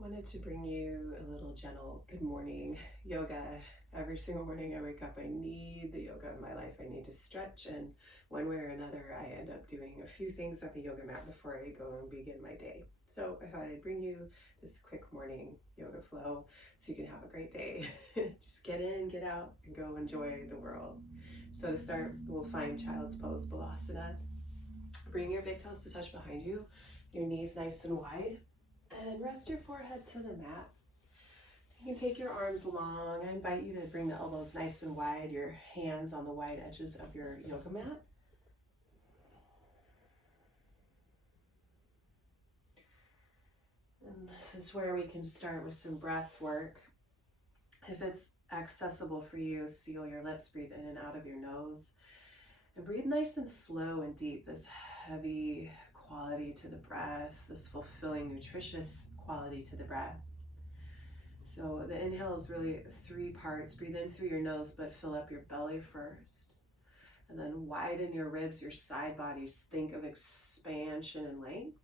Wanted to bring you a little gentle good morning yoga. Every single morning I wake up, I need the yoga in my life. I need to stretch, and one way or another, I end up doing a few things at the yoga mat before I go and begin my day. So I thought I'd bring you this quick morning yoga flow so you can have a great day. Just get in, get out, and go enjoy the world. So to start, we'll find child's pose, Balasana. Bring your big toes to touch behind you, your knees nice and wide, and rest your forehead to the mat. You can take your arms long. I invite you to bring the elbows nice and wide, your hands on the wide edges of your yoga mat. And this is where we can start with some breath work. If it's accessible for you, seal your lips, breathe in and out of your nose. And breathe nice and slow and deep, this heavy quality to the breath, this fulfilling, nutritious quality to the breath. So the inhale is really 3 parts. Breathe in through your nose, but fill up your belly first. And then widen your ribs, your side bodies. Think of expansion and length.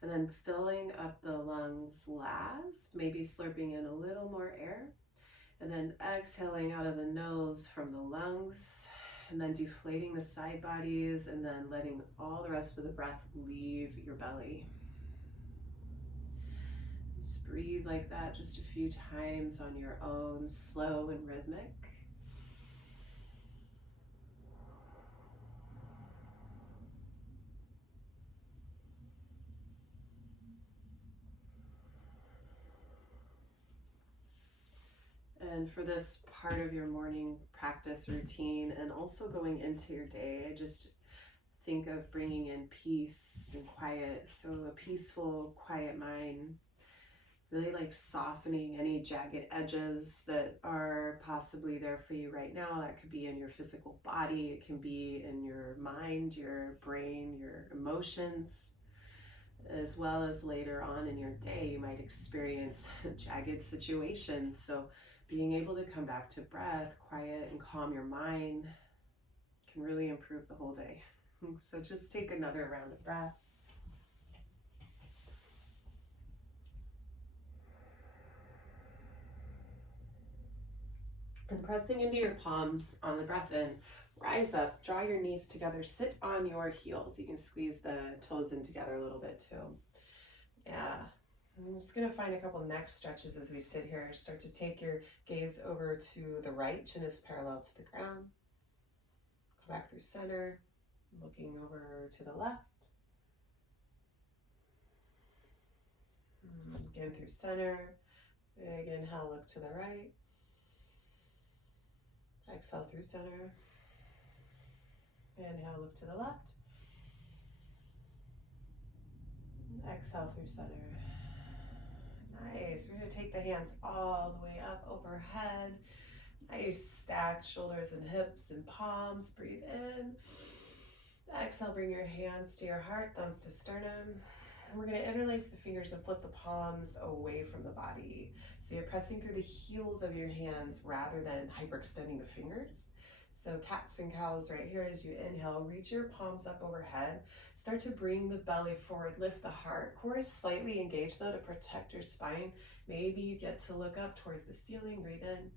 And then filling up the lungs last, maybe slurping in a little more air. And then exhaling out of the nose from the lungs. And then deflating the side bodies, and then letting all the rest of the breath leave your belly. Just breathe like that just a few times on your own, slow and rhythmic. And for this part of your morning practice routine and also going into your day, I just think of bringing in peace and quiet. So a peaceful, quiet mind, really like softening any jagged edges that are possibly there for you right now. That could be in your physical body, it can be in your mind, your brain, your emotions, as well as later on in your day, you might experience jagged situations. So being able to come back to breath, quiet and calm your mind can really improve the whole day. So just take another round of breath. And pressing into your palms on the breath in, rise up, draw your knees together, sit on your heels. You can squeeze the toes in together a little bit too. Yeah. I'm just going to find a couple neck stretches as we sit here. Start to take your gaze over to the right, chin is parallel to the ground. Come back through center, looking over to the left. Again through center. Big inhale, look to the right. Exhale through center. Inhale, look to the left. Exhale through center. Nice. We're going to take the hands all the way up overhead. Nice. Stack shoulders and hips and palms. Breathe in. Exhale, bring your hands to your heart, thumbs to sternum. And we're going to interlace the fingers and flip the palms away from the body. So you're pressing through the heels of your hands rather than hyperextending the fingers. So cats and cows right here as you inhale, reach your palms up overhead. Start to bring the belly forward, lift the heart. Core is slightly engaged though to protect your spine. Maybe you get to look up towards the ceiling, breathe in.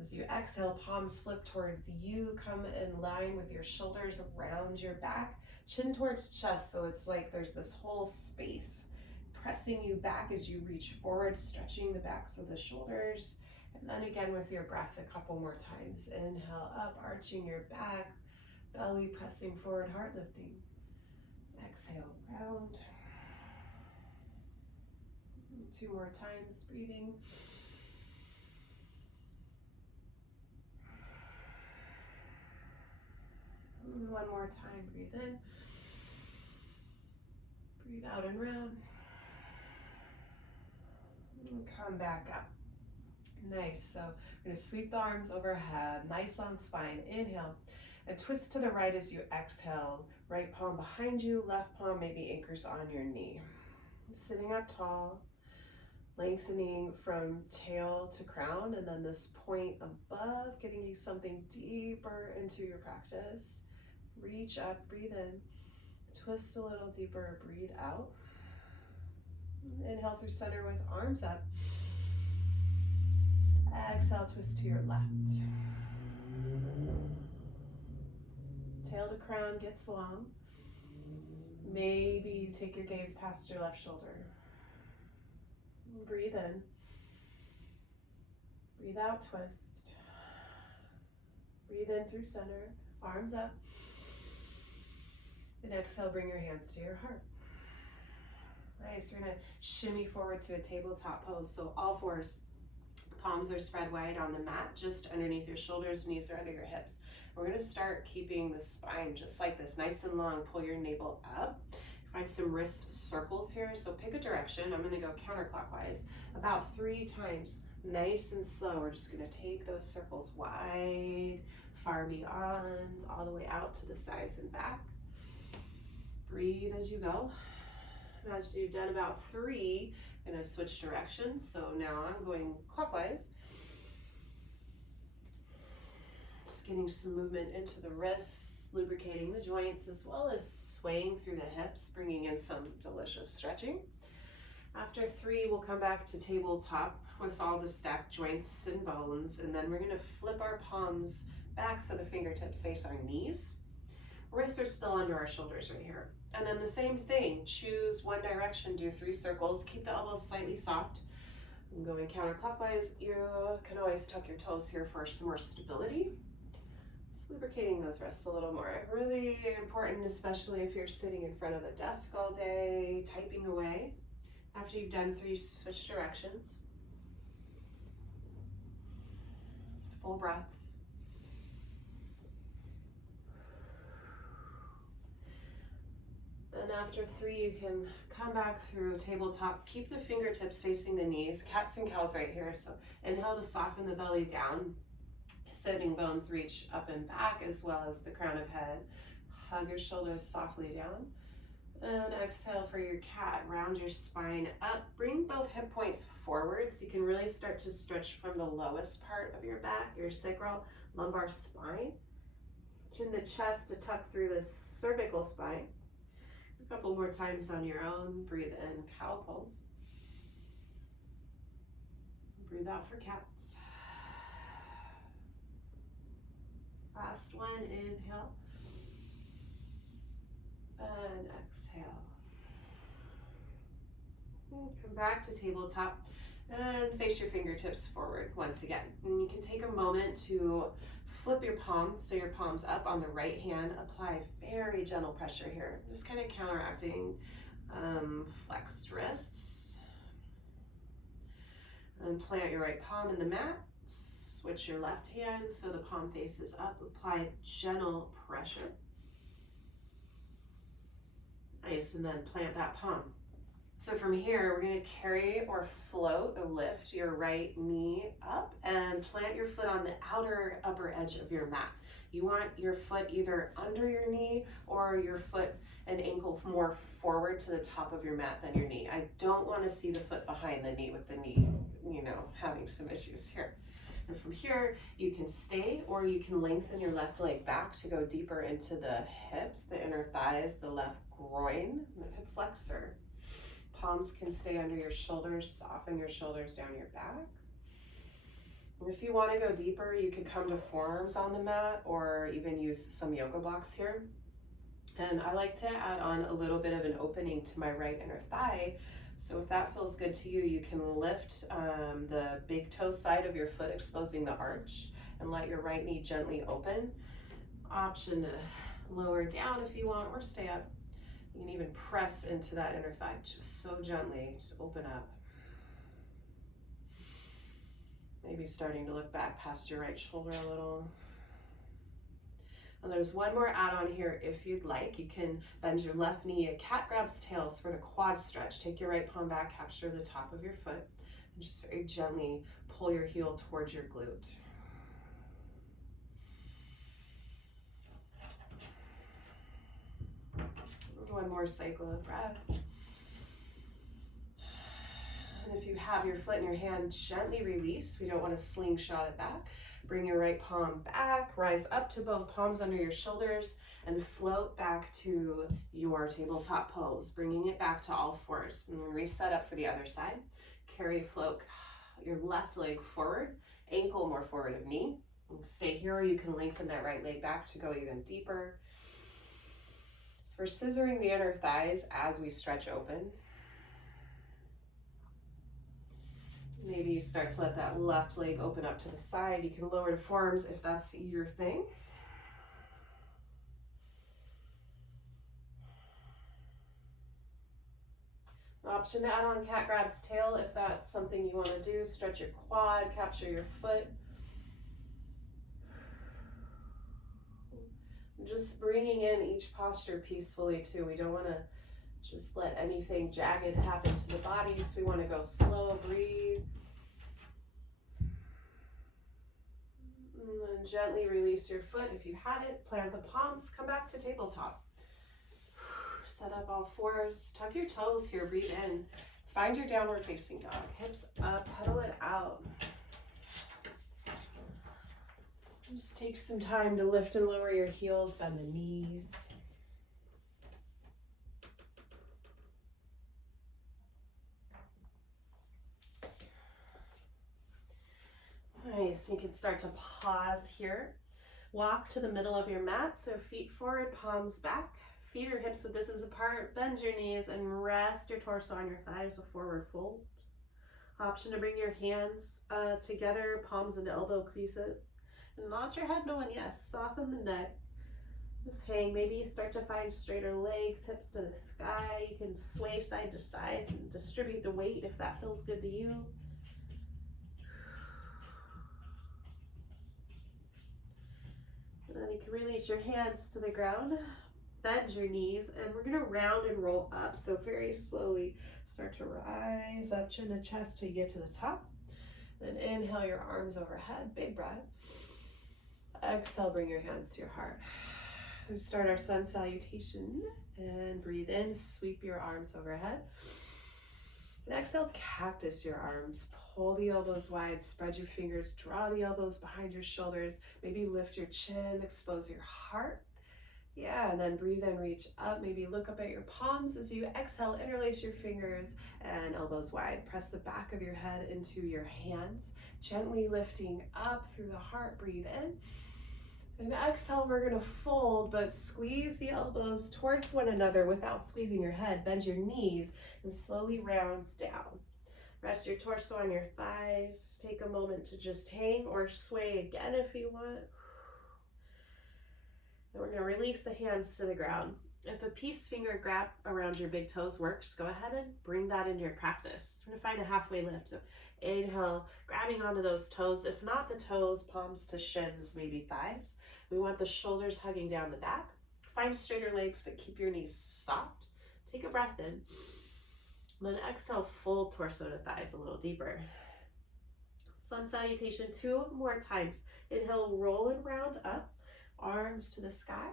As you exhale, palms flip towards you, come in line with your shoulders around your back, chin towards chest, so it's like there's this whole space pressing you back as you reach forward, stretching the backs of the shoulders. And then again with your breath a couple more times. Inhale up, arching your back, belly pressing forward, heart lifting. Exhale, round. 2 more times, breathing. And 1 more time, breathe in. Breathe out and round. And come back up. Nice. So we're going to sweep the arms overhead, nice long spine. Inhale and twist to the right as you exhale. Right palm behind you, left palm maybe anchors on your knee. Sitting up tall, lengthening from tail to crown, and then this point above, getting you something deeper into your practice. Reach up, breathe in, twist a little deeper, breathe out. Inhale through center with arms up. Exhale, twist to your left. Tail to crown gets long. Maybe you take your gaze past your left shoulder. Breathe in. Breathe out, twist. Breathe in through center, arms up. And exhale, bring your hands to your heart. Nice, we're gonna shimmy forward to a tabletop pose. So all fours, palms are spread wide on the mat, just underneath your shoulders, knees are under your hips. We're gonna start keeping the spine just like this, nice and long. Pull your navel up. Find some wrist circles here. So pick a direction. I'm gonna go counterclockwise about 3 times, nice and slow. We're just gonna take those circles wide, far beyond, all the way out to the sides and back. Breathe as you go. Imagine you've done about 3. I'm gonna switch directions. So now I'm going clockwise. Just getting some movement into the wrists, lubricating the joints, as well as swaying through the hips, bringing in some delicious stretching. After 3, we'll come back to tabletop with all the stacked joints and bones, and then we're gonna flip our palms back so the fingertips face our knees. Wrists are still under our shoulders right here. And then the same thing, choose one direction, do 3 circles, keep the elbows slightly soft. I'm going counterclockwise. You can always tuck your toes here for some more stability. Just lubricating those wrists a little more. Really important, especially if you're sitting in front of the desk all day, typing away. After you've done 3, switch directions. Full breaths. And after 3, you can come back through tabletop. Keep the fingertips facing the knees. Cats and cows right here. So inhale to soften the belly down. Sitting bones reach up and back, as well as the crown of head. Hug your shoulders softly down. And exhale for your cat. Round your spine up. Bring both hip points forward so you can really start to stretch from the lowest part of your back, your sacral lumbar spine. Chin to chest to tuck through the cervical spine. A couple more times on your own. Breathe in, cow pose. Breathe out for cats. Last one, inhale. And exhale. Come back to tabletop and face your fingertips forward once again. And you can take a moment to flip your palms, so your palms up on the right hand. Apply very gentle pressure here, just kind of counteracting flexed wrists. And plant your right palm in the mat. Switch your left hand so the palm faces up. Apply gentle pressure. Nice, and then plant that palm. So from here, we're gonna carry or float or lift your right knee up and plant your foot on the outer upper edge of your mat. You want your foot either under your knee or your foot and ankle more forward to the top of your mat than your knee. I don't wanna see the foot behind the knee with the knee, having some issues here. And from here, you can stay or you can lengthen your left leg back to go deeper into the hips, the inner thighs, the left groin, the hip flexor. Palms can stay under your shoulders, soften your shoulders down your back. And if you want to go deeper, you can come to forearms on the mat or even use some yoga blocks here. And I like to add on a little bit of an opening to my right inner thigh. So if that feels good to you, you can lift the big toe side of your foot, exposing the arch, and let your right knee gently open. Option to lower down if you want, or stay up. You can even press into that inner thigh just so gently, just open up. Maybe starting to look back past your right shoulder a little. And there's one more add-on here if you'd like. You can bend your left knee, a cat grabs tails for the quad stretch. Take your right palm back, capture the top of your foot, and just very gently pull your heel towards your glute. One more cycle of breath. And if you have your foot in your hand, gently release. We don't want to slingshot it back. Bring your right palm back, rise up to both palms under your shoulders, and float back to your tabletop pose, bringing it back to all fours. And reset up for the other side. Carry, float your left leg forward, ankle more forward of knee. Stay here, or you can lengthen that right leg back to go even deeper. So we're scissoring the inner thighs as we stretch open. Maybe you start to let that left leg open up to the side. You can lower to forearms if that's your thing. Option to add on cat grabs tail if that's something you want to do. Stretch your quad, capture your foot. Just bringing in each posture peacefully too. We don't want to just let anything jagged happen to the body, so we want to go slow, breathe. And then gently release your foot. If you had it, plant the palms, come back to tabletop. Set up all fours, tuck your toes here, breathe in. Find your downward facing dog. Hips up, pedal it out. Just take some time to lift and lower your heels, bend the knees. Nice, you can start to pause here. Walk to the middle of your mat, so feet forward, palms back. Feet or hips with distance apart. Bend your knees and rest your torso on your thighs, a forward fold. Option to bring your hands together, palms into elbow creases. And nod your head no and yes. Soften the neck. Just hang. Maybe you start to find straighter legs, hips to the sky. You can sway side to side and distribute the weight if that feels good to you. And then you can release your hands to the ground. Bend your knees, and we're gonna round and roll up. So very slowly start to rise up, chin to chest till you get to the top. Then inhale your arms overhead, big breath. Exhale, bring your hands to your heart. We start our sun salutation and breathe in, sweep your arms overhead. And exhale, cactus your arms. Pull the elbows wide, spread your fingers, draw the elbows behind your shoulders. Maybe lift your chin, expose your heart. Yeah, and then breathe in, reach up, maybe look up at your palms as you exhale, interlace your fingers and elbows wide. Press the back of your head into your hands, gently lifting up through the heart, breathe in. And exhale, we're gonna fold, but squeeze the elbows towards one another without squeezing your head. Bend your knees and slowly round down. Rest your torso on your thighs. Take a moment to just hang or sway again if you want. And we're going to release the hands to the ground. If a peace finger grab around your big toes works, go ahead and bring that into your practice. We're going to find a halfway lift. So inhale, grabbing onto those toes. If not the toes, palms to shins, maybe thighs. We want the shoulders hugging down the back. Find straighter legs, but keep your knees soft. Take a breath in. And then exhale, fold torso to thighs a little deeper. Sun salutation 2 more times. Inhale, roll and round up. Arms to the sky.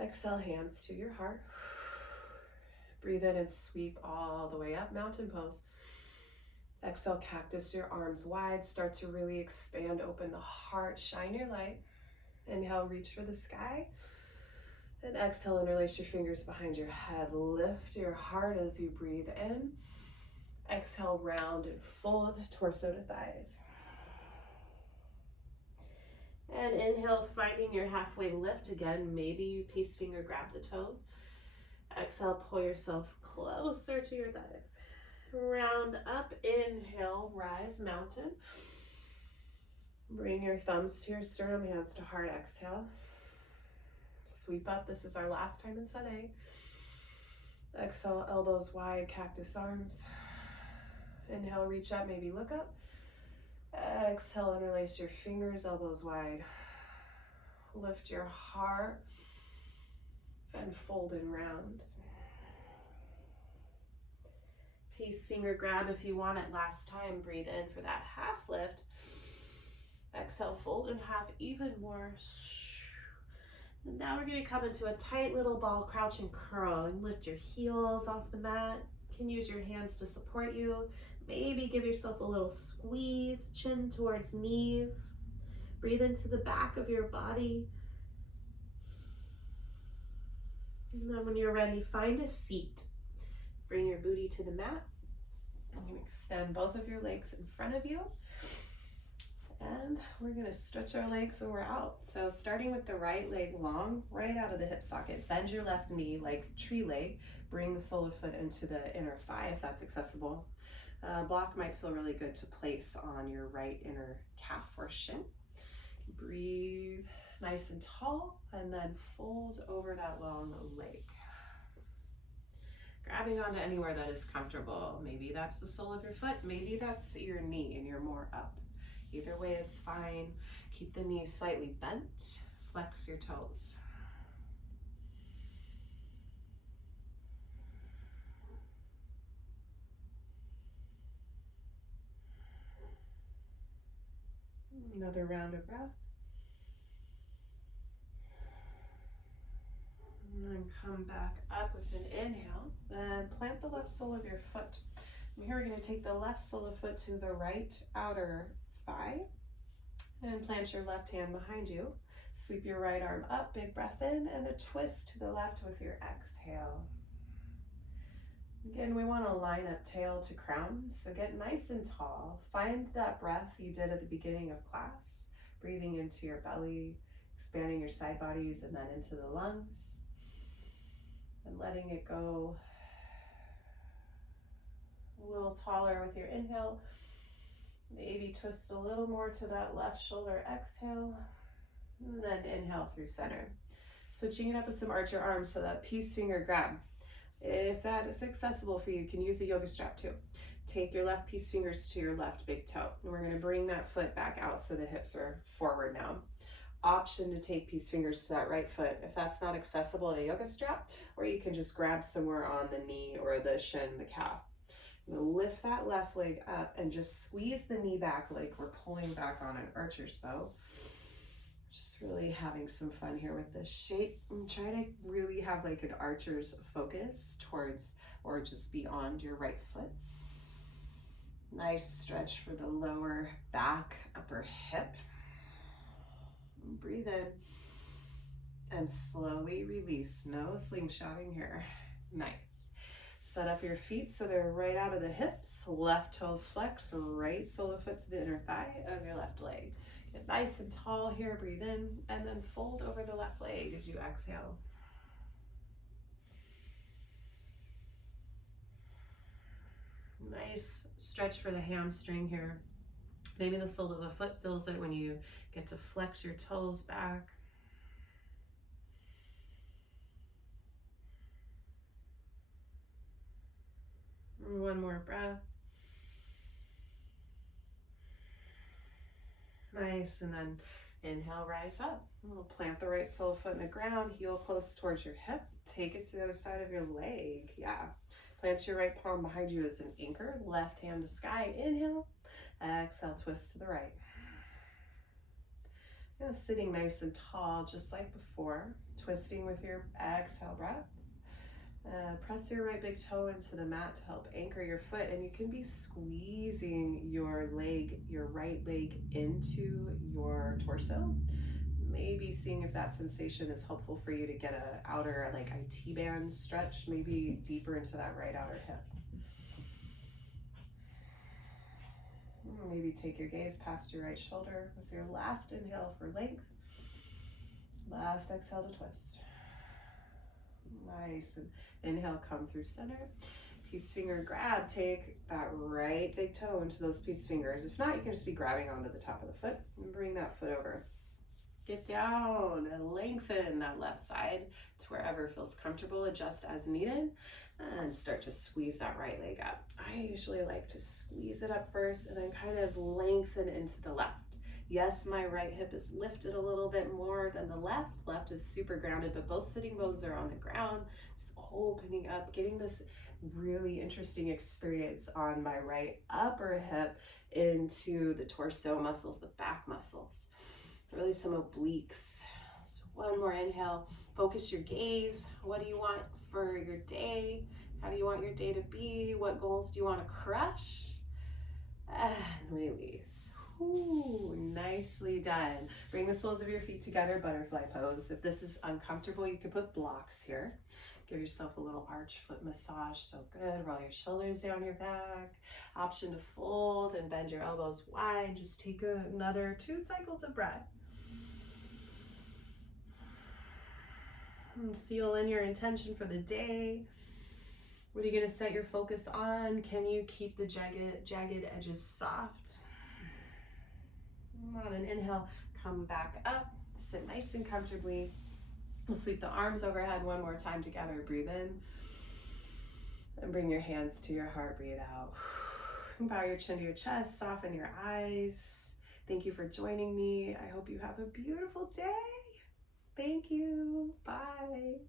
Exhale, hands to your heart. Breathe in and sweep all the way up, mountain pose. Exhale, cactus your arms wide. Start to really expand, open the heart, shine your light. Inhale, reach for the sky. And exhale, interlace your fingers behind your head. Lift your heart as you breathe in. Exhale, round and fold, torso to thighs. And inhale, finding your halfway lift again. Maybe you peace finger grab the toes. Exhale, pull yourself closer to your thighs. Round up, inhale, rise, mountain. Bring your thumbs to your sternum, hands to heart, exhale. Sweep up, this is our last time in Sun A. Exhale, elbows wide, cactus arms. Inhale, reach up, maybe look up. Exhale, interlace your fingers, elbows wide. Lift your heart and fold and round. Peace finger grab if you want it last time. Breathe in for that half lift. Exhale, fold in half even more. And now we're going to come into a tight little ball crouch and curl and lift your heels off the mat. You can use your hands to support you. Maybe give yourself a little squeeze, chin towards knees. Breathe into the back of your body. And then when you're ready, find a seat. Bring your booty to the mat. I'm going to extend both of your legs in front of you. And we're going to stretch our legs and we're out. So starting with the right leg long, right out of the hip socket. Bend your left knee like tree leg. Bring the sole of foot into the inner thigh if that's accessible. Block might feel really good to place on your right inner calf or shin. Breathe nice and tall and then fold over that long leg. Grabbing onto anywhere that is comfortable. Maybe that's the sole of your foot, maybe that's your knee and you're more up. Either way is fine. Keep the knees slightly bent, flex your toes. Another round of breath. And then come back up with an inhale and plant the left sole of your foot. And here we're going to take the left sole of foot to the right outer thigh and plant your left hand behind you. Sweep your right arm up, big breath in, and a twist to the left with your exhale. Again, we want to line up tail to crown, so get nice and tall. Find that breath you did at the beginning of class, breathing into your belly, expanding your side bodies, and then into the lungs, and letting it go a little taller with your inhale. Maybe twist a little more to that left shoulder, exhale, and then inhale through center. Switching it up with some arch your arms, so that peace finger grab. If that is accessible for you, you can use a yoga strap too. Take your left peace fingers to your left big toe. And we're going to bring that foot back out so the hips are forward now. Option to take peace fingers to that right foot if that's not accessible in a yoga strap, or you can just grab somewhere on the knee or the shin, the calf. Lift that left leg up and just squeeze the knee back like we're pulling back on an archer's bow. Just really having some fun here with this shape. And try to really have like an archer's focus towards or just beyond your right foot. Nice stretch for the lower back, upper hip. Breathe in and slowly release. No slingshotting here. Nice. Set up your feet so they're right out of the hips. Left toes flex, right sole of foot to the inner thigh of your left leg. Get nice and tall here, breathe in, and then fold over the left leg as you exhale. Nice stretch for the hamstring here. Maybe the sole of the foot feels it when you get to flex your toes back. One more breath. Nice, and then inhale, rise up. We'll plant the right sole foot in the ground, heel close towards your hip. Take it to the other side of your leg. Yeah. Plant your right palm behind you as an anchor. Left hand to sky. Inhale. Exhale, twist to the right. Sitting nice and tall, just like before. Twisting with your exhale breaths. Press your right big toe into the mat to help anchor your foot, and you can be squeezing your leg, your right leg into your torso. Maybe seeing if that sensation is helpful for you to get an outer like IT band stretch, maybe deeper into that right outer hip. Maybe take your gaze past your right shoulder with your last inhale for length. Last exhale to twist. Nice, and inhale, come through center. Peace finger grab, take that right big toe into those peace fingers. If not, you can just be grabbing onto the top of the foot and bring that foot over. Get down and lengthen that left side to wherever feels comfortable, adjust as needed, and start to squeeze that right leg up. I usually like to squeeze it up first and then kind of lengthen into the left. Yes, my right hip is lifted a little bit more than the left. Left is super grounded, but both sitting bones are on the ground. Just opening up, getting this really interesting experience on my right upper hip into the torso muscles, the back muscles. Really some obliques. So one more inhale. Focus your gaze. What do you want for your day? How do you want your day to be? What goals do you want to crush? And release. Ooh, nicely done. Bring the soles of your feet together, butterfly pose. If this is uncomfortable, you can put blocks here. Give yourself a little arch foot massage, so good. Roll your shoulders down your back. Option to fold and bend your elbows wide. Just take another 2 cycles of breath. And seal in your intention for the day. What are you going to set your focus on? Can you keep the jagged edges soft? On an inhale, come back up, sit nice and comfortably. We'll sweep the arms overhead one more time together. Breathe in and bring your hands to your heart. Breathe out. Bow your chin to your chest, soften your eyes. Thank you for joining me. I hope you have a beautiful day. Thank you. Bye.